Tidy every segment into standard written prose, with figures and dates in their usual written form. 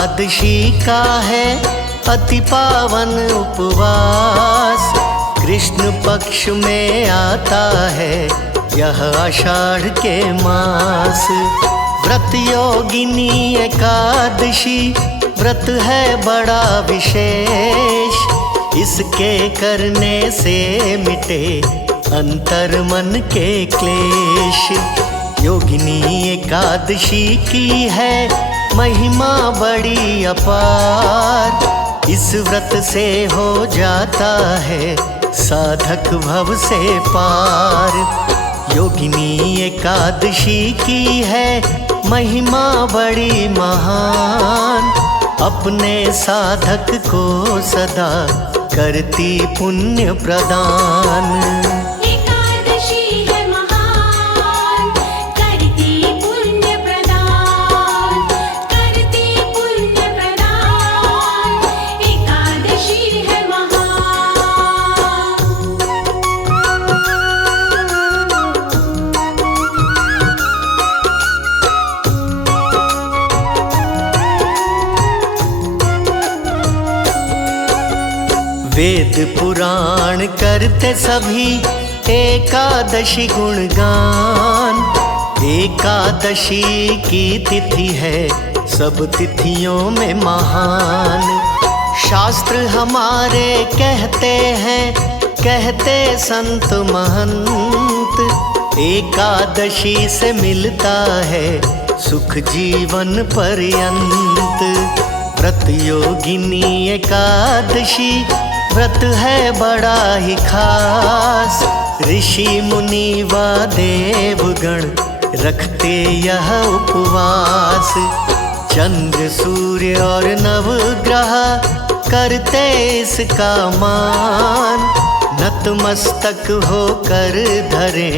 एकादशी का है अति पावन उपवास। कृष्ण पक्ष में आता है यह आषाढ़ के मास। व्रत योगिनी एकादशी व्रत है बड़ा विशेष। इसके करने से मिटे अंतर मन के क्लेश। योगिनी एकादशी की है महिमा बड़ी अपार। इस व्रत से हो जाता है साधक भव से पार। योगिनी एकादशी की है महिमा बड़ी महान। अपने साधक को सदा करती पुण्य प्रदान। एकादशी है महान, करती पुण्य प्रदान, करती पुण्य प्रदान। एकादशी है वेद पुराण करते सभी एकादशी गुणगान। एकादशी की तिथि है सब तिथियों में महान। शास्त्र हमारे कहते हैं, कहते संत महंत, एकादशी से मिलता है सुख जीवन पर्यंत। व्रत योगिनी एकादशी व्रत है बड़ा ही खास। ऋषि मुनि व देवगण रखते यह उपवास। चंद्र सूर्य और नवग्रह करते इसका मान। नतमस्तक होकर धरे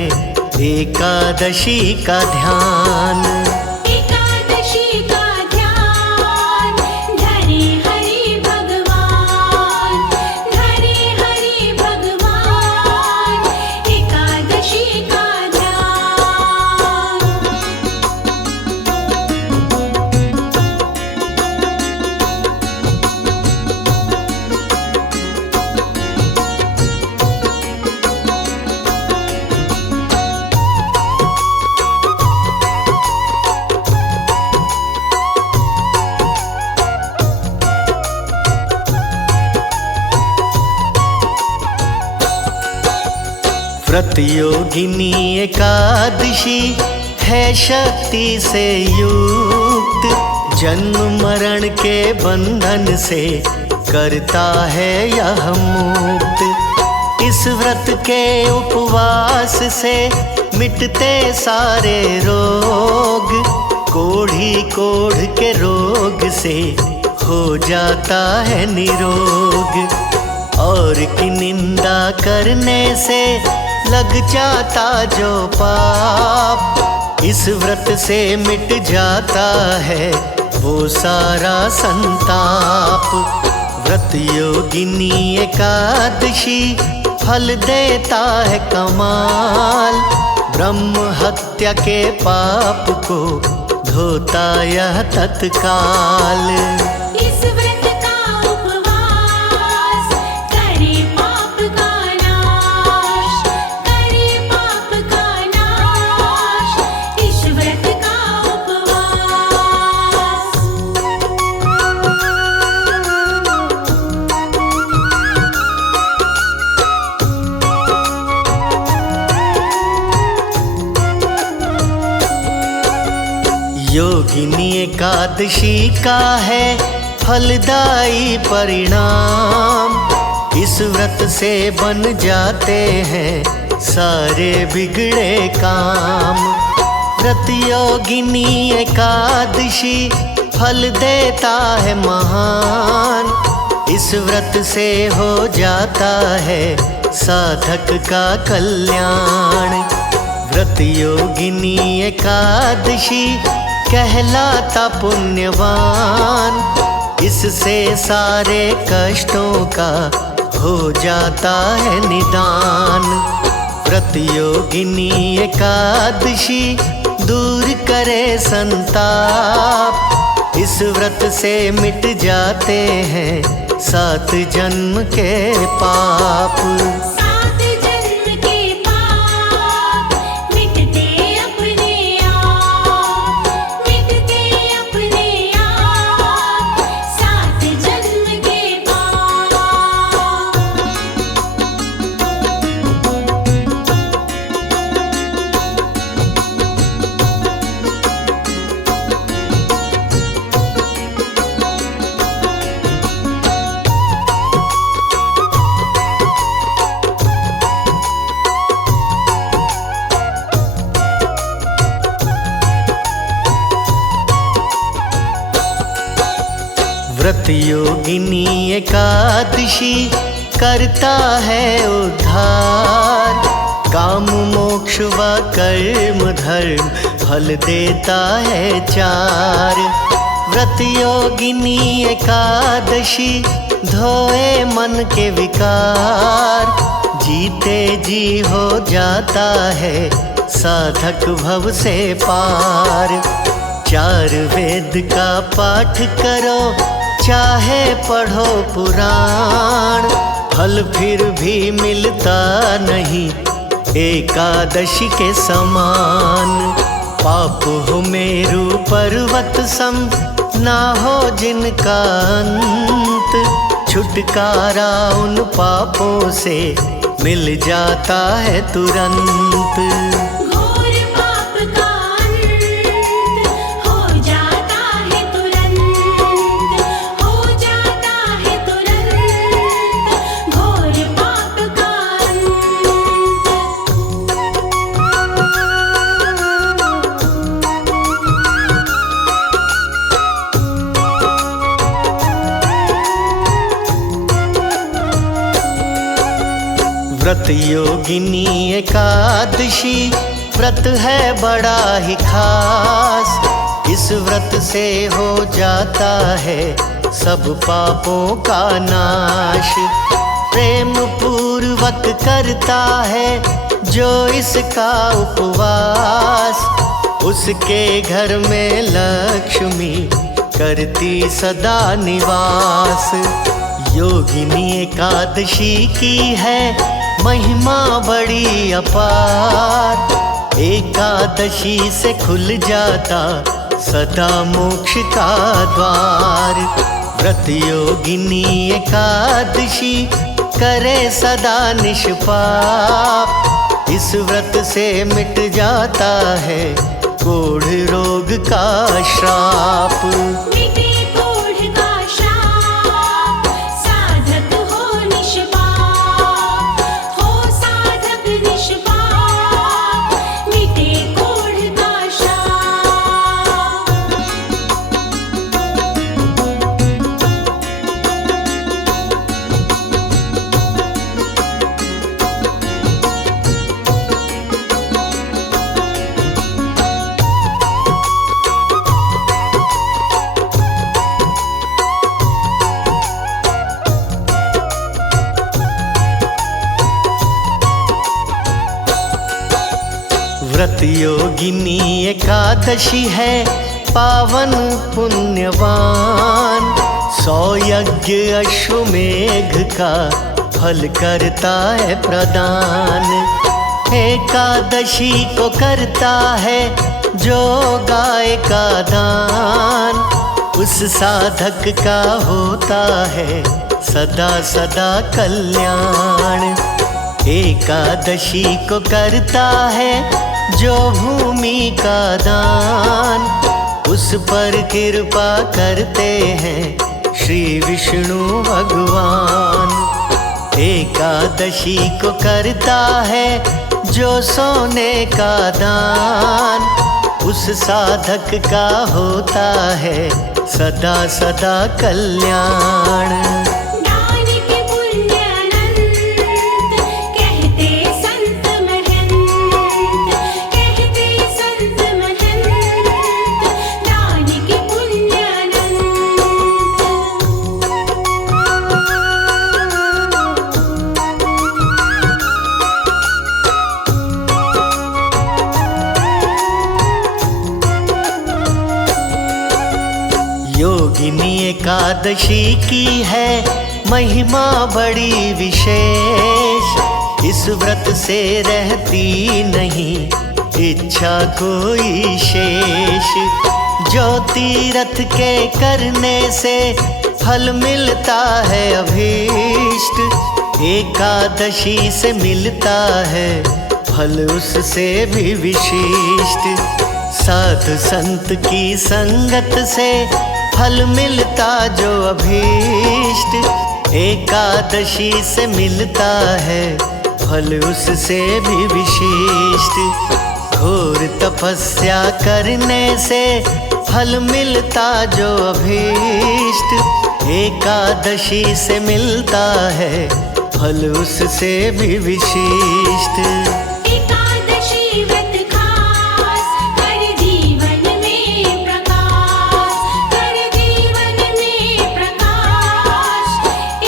एकादशी का ध्यान। व्रत योगिनी एकादशी है शक्ति से युक्त। जन्म मरण के बंधन से करता है यह मुक्त। इस व्रत के उपवास से मिटते सारे रोग। कोढ़ी कोढ़ के रोग से हो जाता है निरोग। और की निंदा करने से लग जाता जो पाप। इस व्रत से मिट जाता है वो सारा संताप। व्रत योगिनी एकादशी फल देता है कमाल। ब्रह्म हत्या के पाप को धोता यह तत्काल। योगिनी एकादशी का है फलदायी परिणाम। इस व्रत से बन जाते हैं सारे बिगड़े काम। व्रत योगिनी एकादशी फल देता है महान। इस व्रत से हो जाता है साधक का कल्याण। व्रत योगिनी एकादशी कहलाता पुण्यवान। इससे सारे कष्टों का हो जाता है निदान। व्रत योगिनी एकादशी दूर करे संताप। इस व्रत से मिट जाते हैं 7 जन्म के पाप। 7 जन्म के पाप मिटते अपने आप, मिटते अपने आप, 7 जन्म के पाप। व्रत योगिनी एकादशी करता है उद्धार, काम मोक्ष व कर्म धर्म फल देता है 4। व्रत योगिनी एकादशी धोए मन के विकार, जीते जी हो जाता है साधक भव से पार। 4 वेद का पाठ करो चाहे पढ़ो पुराण, फल फिर भी मिलता नहीं एकादशी के समान। पाप हो मेरु पर्वत सम, ना हो जिनका अंत, छुटकारा उन पापों से मिल जाता है तुरंत। घोर पाप का अंत हो जाता है तुरंत, हो जाता है तुरंत, घोर पाप का व्रत योगिनी एकादशी व्रत है बड़ा ही खास, इस व्रत से हो जाता है सब पापों का नाश। प्रेम पूर्वक करता है जो इसका उपवास, उसके घर में लक्ष्मी करती सदा निवास। योगिनी एकादशी की है महिमा बड़ी अपार, एकादशी से खुल जाता सदा मोक्ष का द्वार। व्रत योगिनी एकादशी करे सदा निष्पाप, इस व्रत से मिट जाता है कोढ़ रोग का श्राप। मिटे कोढ़ का श्राप, साधक हो निष्पाप, हो साधक निष्पाप, मिटे कोढ़ का श्राप। व्रत योगिनी एकादशी है पावन पुण्यवान, 100 यज्ञ अश्वमेघ का फल करता है प्रदान। एकादशी को करता है जो गाय का दान, उस साधक का होता है सदा सदा कल्याण। एकादशी को करता है जो भूमि का दान, उस पर कृपा करते हैं श्री विष्णु भगवान। एकादशी को करता है जो सोने का दान, उस साधक का होता है सदा सदा कल्याण। दान के पुण्य अनंत, कहते संत महंत, कहते संत महंत, दान के पुण्य अनंत। एकादशी की है महिमा बड़ी विशेष। इस व्रत से रहती नहीं इच्छा कोई शेष। जो तीरथ के करने से फल मिलता है अभीष्ट, एकादशी से मिलता है फल उससे भी विशिष्ट। साधु संत की संगत से फल मिलता जो अभीष्ट, एकादशी से मिलता है फल उससे भी विशिष्ट। घोर तपस्या करने से फल मिलता जो अभीष्ट, एकादशी से मिलता है फल उससे भी विशिष्ट। एकादशी व्रत खास कर जीवन में प्रकाश, कर जीवन में प्रकाश।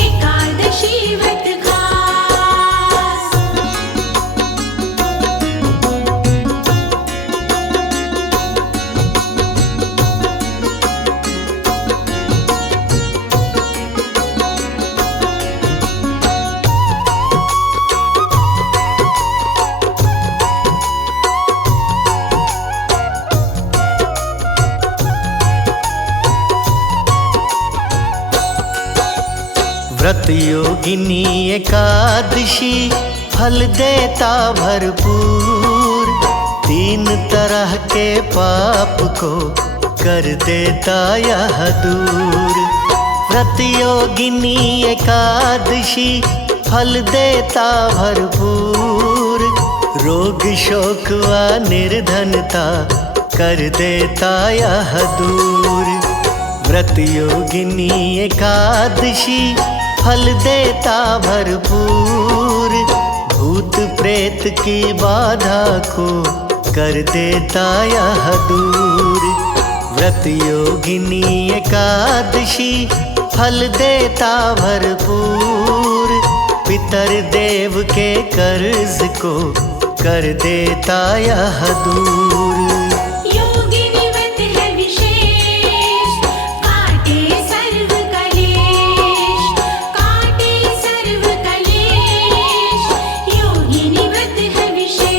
एकादशी व्रत खास। व्रत योगिनी एकादशी फल देता भरपूर। 3 तरह के पाप को कर देता यह दूर। व्रत योगिनी एकादशी फल देता भरपूर। रोग शोक व निर्धनता कर देता यह दूर। व्रत योगिनी एकादशी फल देता भरपूर। भूत प्रेत की बाधा को कर देता यह दूर। व्रत योगिनी एकादशी फल देता भरपूर। पितर देव के कर्ज को कर देता यह दूर। योगिनी व्रत है विशेष, काटे सर्व कलेश, काटे सर्व कलेश। योगिनी व्रत है विशेष।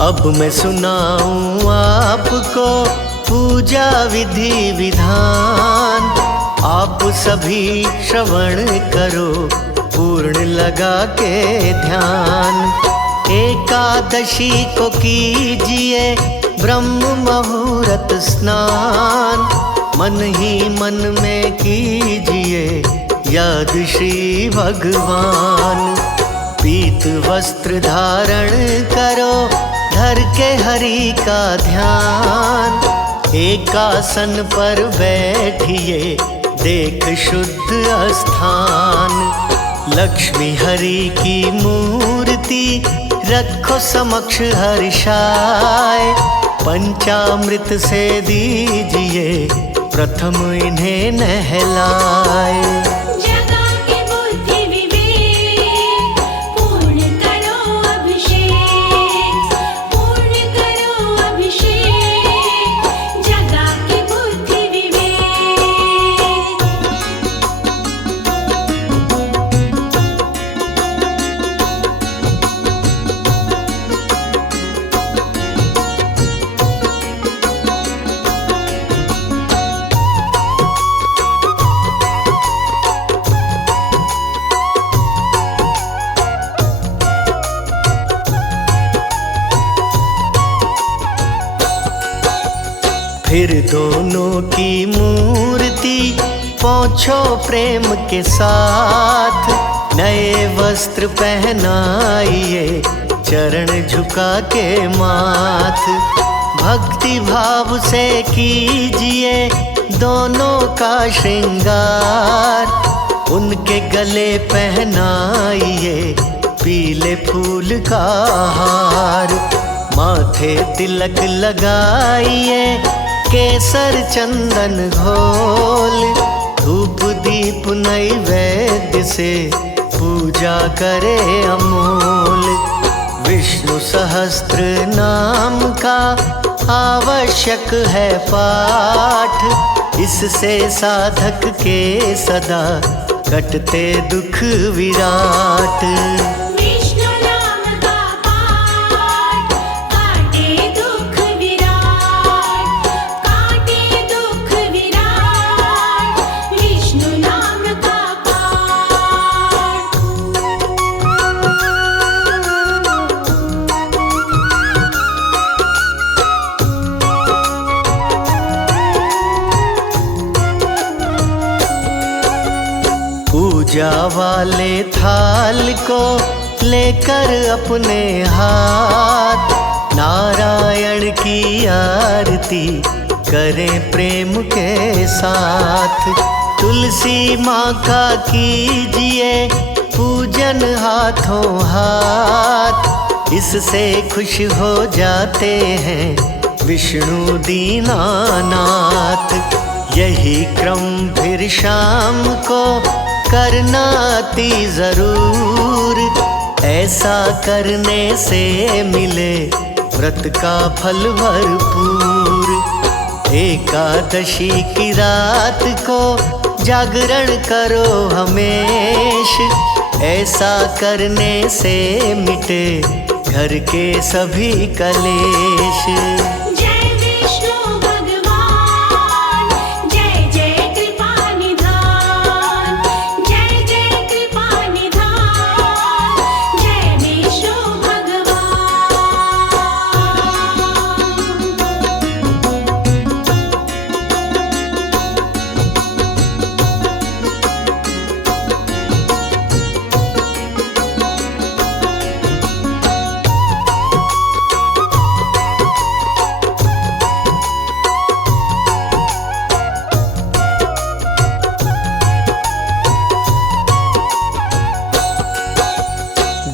अब मैं सुनाऊं आपको पूजा विधि विधान। आप सभी श्रवण करो पूर्ण लगा के ध्यान। एकादशी को कीजिए ब्रह्म मुहूर्त स्नान। मन ही मन में कीजिए याद श्री भगवान। पीत वस्त्र धारण करो धर के हरि का ध्यान। एकासन पर बैठिए देख शुद्ध स्थान। लक्ष्मी हरि की मूर्ति रखो समक्ष हर्षाय। पंचामृत से दीजिए प्रथम इन्हें नहलाए। जगा के बुद्धि विवेक, पूर्ण करो अभिषेक, पूर्ण करो अभिषेक। जगा के बुद्धि विवेक। फिर दोनों की मूर्ति पोंछो प्रेम के साथ। नए वस्त्र पहनाइए चरण झुका के माथ। भक्ति भाव से कीजिए दोनों का श्रृंगार। उनके गले पहनाइए पीले फूल का हार। माथे तिलक लगाइए केसर चंदन घोल। धूप दिए दीप नैवेद्य से पूजा करे अमूल। विष्णु सहस्त्र नाम का आवश्यक है पाठ, इससे साधक के सदा कटते दुख विराट। विष्णु नाम का पाठ काटे दुख विराट, काटे दुख विराट, विष्णु नाम का पाठ। पूजा वाले थाल को लेकर अपने हाथ, नारायण की आरती करें प्रेम के साथ। तुलसी माँ का कीजिए पूजन हाथों हाथ, इससे खुश हो जाते हैं विष्णु दीनानाथ। यही क्रम फिर शाम को करना अति जरूर, ऐसा करने से मिले व्रत का फल भरपूर। एकादशी की रात को जागरण करो हमेश, ऐसा करने से मिटे घर के सभी कलेश। जय विष्णु भगवान, जय जय कृपा निधान, जय जय कृपा निधान, जय विष्णु भगवान।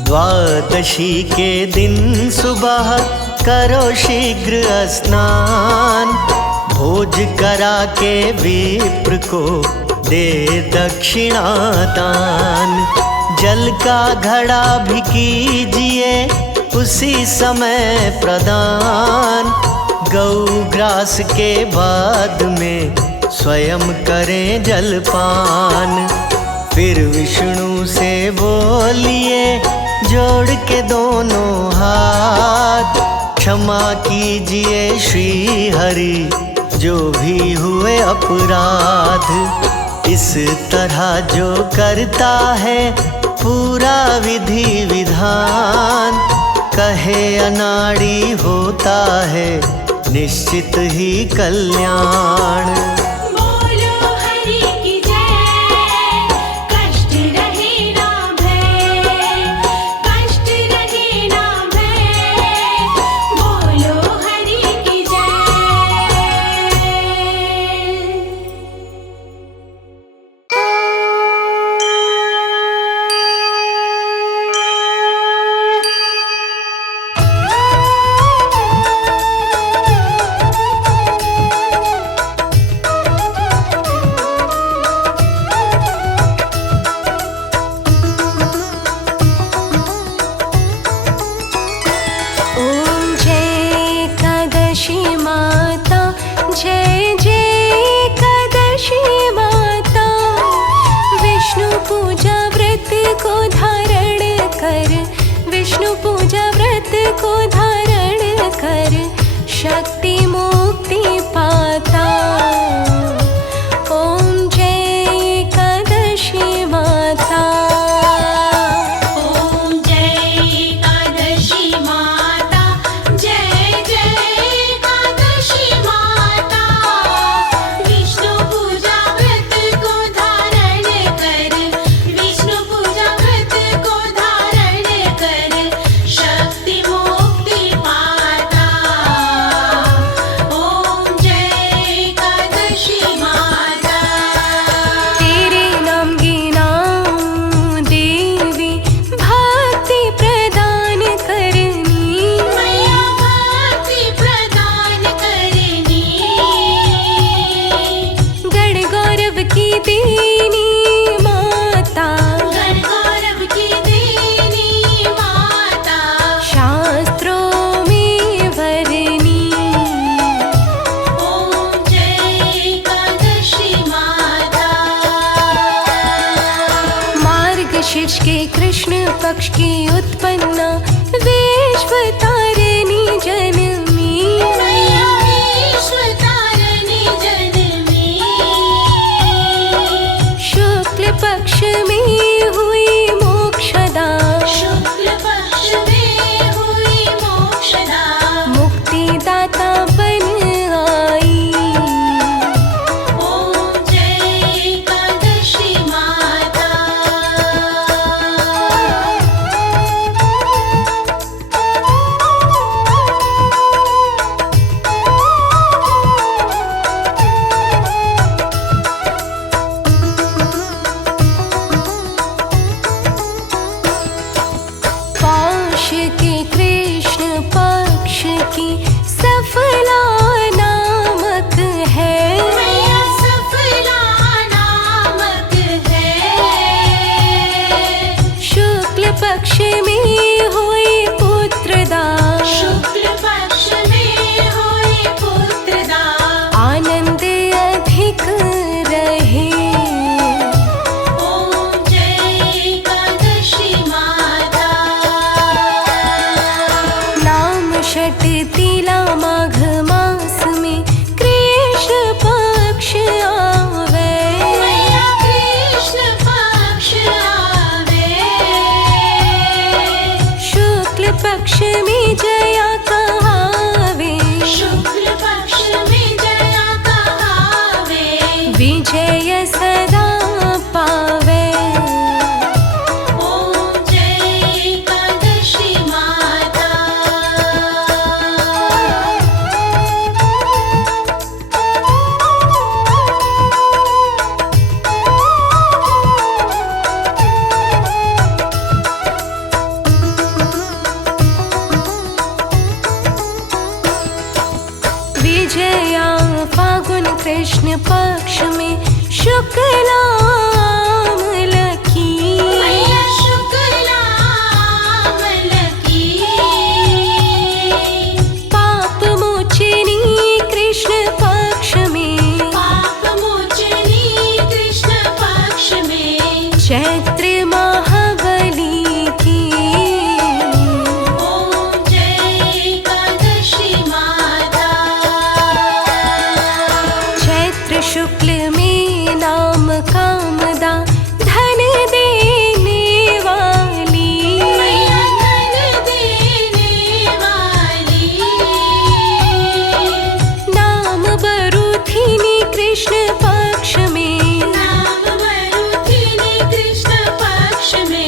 द्वादशी के दिन सुबह करो शीघ्र स्नान, भोज करा के विप्र को दे दक्षिणा दान। जल का घड़ा भी कीजिए उसी समय प्रदान, गौग्रास के बाद में स्वयं करें जलपान। फिर विष्णु से बोलिए जोड़ के दोनों हाथ, क्षमा कीजिए श्री हरि जो भी हुए अपराध। इस तरह जो करता है पूरा विधि विधान, कहे अनाड़ी होता है निश्चित ही कल्याण। बोलो हरि की जय, कष्ट रहे ना भय, कष्ट रहे ना भय, बोलो हरि की जय। ॐ जय एकादशी माता, जय जय एकादशी माता। विष्णु पूजा व्रत को धारण कर, विष्णु पूजा व्रत को धारण कर, शक्ति मुक्ति पाता। ॐ जय एकादशी माता। ॐ जय एकादशी माता, जय जय एकादशी माता। विष्णु पूजा व्रत को धारण कर, विष्णु पूजा व्रत को धारण कर, शक्ति मुक्ति पाता। ब्रज के कृष्ण पक्ष की उत्पन्ना विश्व तारिणी जनमी। मैया विश्व तारिणी जनमी। शुक्ल पक्ष में हुई मोक्षदा, शुक्ल पक्ष में हुई मोक्षदा। मुक्तिदाता बन आई। ओम जय एकादशी माता। पौष के कृष्ण पक्ष की सफला नामक है। मैया सफला नामक है। शुक्ल पक्ष में हुई पुत्रदा, शुक्ल पक्ष में हुई पुत्रदा। आनंद अधिक रहे। ओम जय एकादशी माता। नाम षट तिला माघ मास में कृष्ण पक्ष आवे। मैया कृष्ण पक्ष आवे। शुक्ल पक्ष में जया कहावे। शुक्ल पक्ष में जया कहावे। विजय सदा पावे। ओम जय एकादशी माता। विजया फागुन कृष्ण पक्ष में शुक्लामल की। मैया शुक्लामल की। पाप मोचिनी कृष्ण पक्ष में। पाप मोचनी कृष्ण पक्ष में। चैत्र महाबली की। ओम जय एकादशी माता। चैत्र शुक्ल में नाम कामदा धन देने वाली। मैया धन देने वाली। नाम बरुथिनी कृष्ण पक्ष में। नाम वरुथिनी कृष्ण पक्ष में।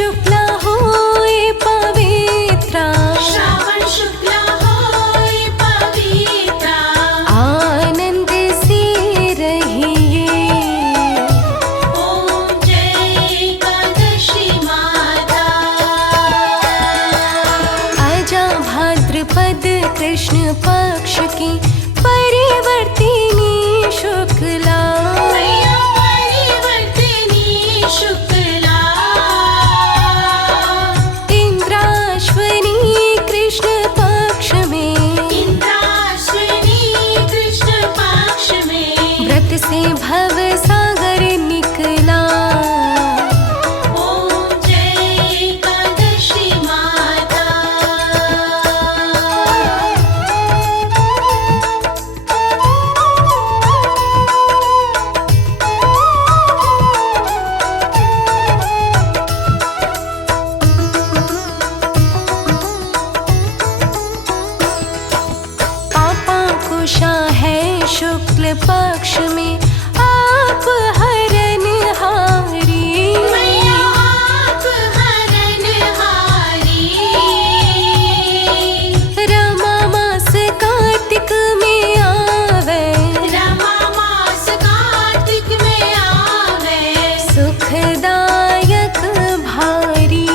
शुक्ला होए पवित्रा, श्रावण शुक्ला होए पवित्रा, आनंद से रहिए। ओम जय एकादशी माता। आजा भाद्रपद कृष्ण पक्ष की परिवर्तिनी शुक्ला, मैया परिवर्तिनी शुक्ला, इंद्राश्वनी कृष्ण पक्ष में, इंद्राश्विनी कृष्ण पक्ष में, व्रत से भव सागर निकला। ओम जय एकादशी माता। पापा कुशा है शुक्ल पक्ष में, आप हरनहारी। मैया आप हरनहारी, रमा मास कार्तिक में आवे, रमा मास कार्तिक में आवे, सुखदायक भारी।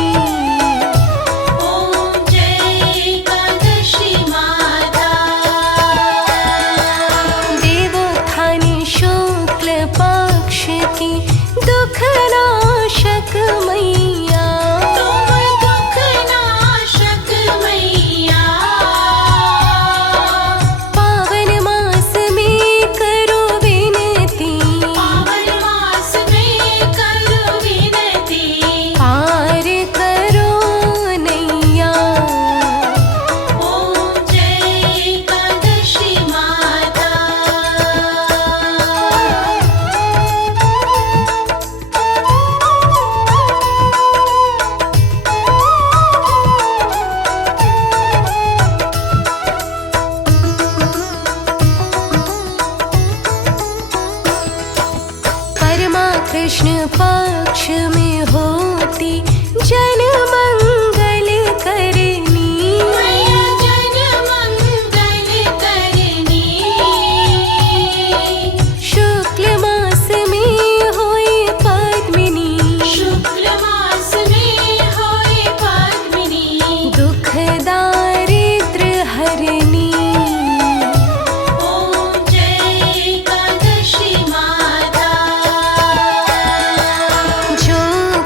ओम जय एकादशी माता। देवोत्थानी शुक्ल पक्ष की दुख नाशक मैया, तुम दुख नाशक मैया, पावन मास में करो विनती, पावन मास में करो विनती, पार करो नैया। ओम जय एकादशी माता। परमा कृष्ण पक्ष में होती जन मंगल करनी, मैया जन मंगल करनी, शुक्ल मास में होए पद्मिनी, शुक्ल मास में होए पद्मिनी, दुख दारिद्र हरनी। ओम जय एकादशी माता। जो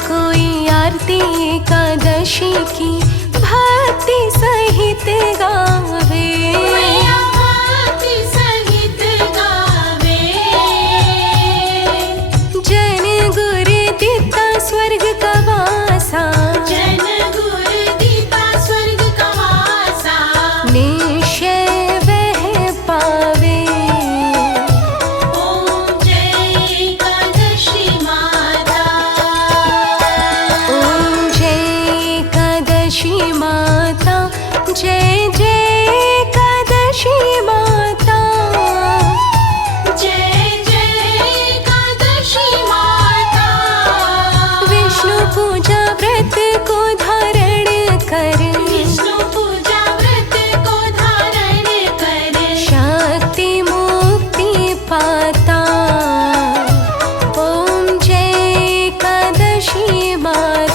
कोई आरती एकादशी की भक्ति सहित गावे, मैया भक्ति सहित गावे, जन गुर दिता स्वर्ग का वासा, जन गुर दीता स्वर्ग का वासा, निश्चय वह पावे। ओम जय एकादशी माता। ओम जय एकादशी माता, जय जय एकादशी माता। जय जय एकादशी माता। विष्णु पूजा व्रत को धारण कर, विष्णु पूजा व्रत को धारण कर, शक्ति मुक्ति पाता। ओम जय एकादशी माता।